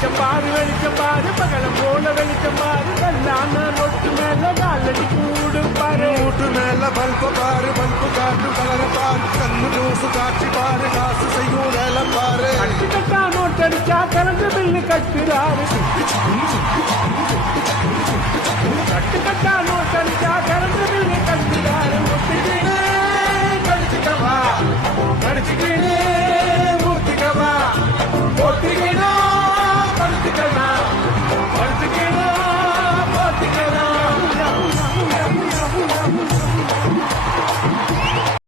வெளிச்சம் பாரு பகலம் போல வெளிச்சம் பாரு கல்லான ரொட்டு மேல காலடி கூடு பாரு வீட்டு மேல பல்ப பாரு பல்பு காட்டு கலர பாரு கண்ணு தூசு காட்சி பாரு காசு செய்யும் வேலை பாரு கட்டு கட்டா நோட்டடிச்சா கலந்து பில்லு கட்டுறாரு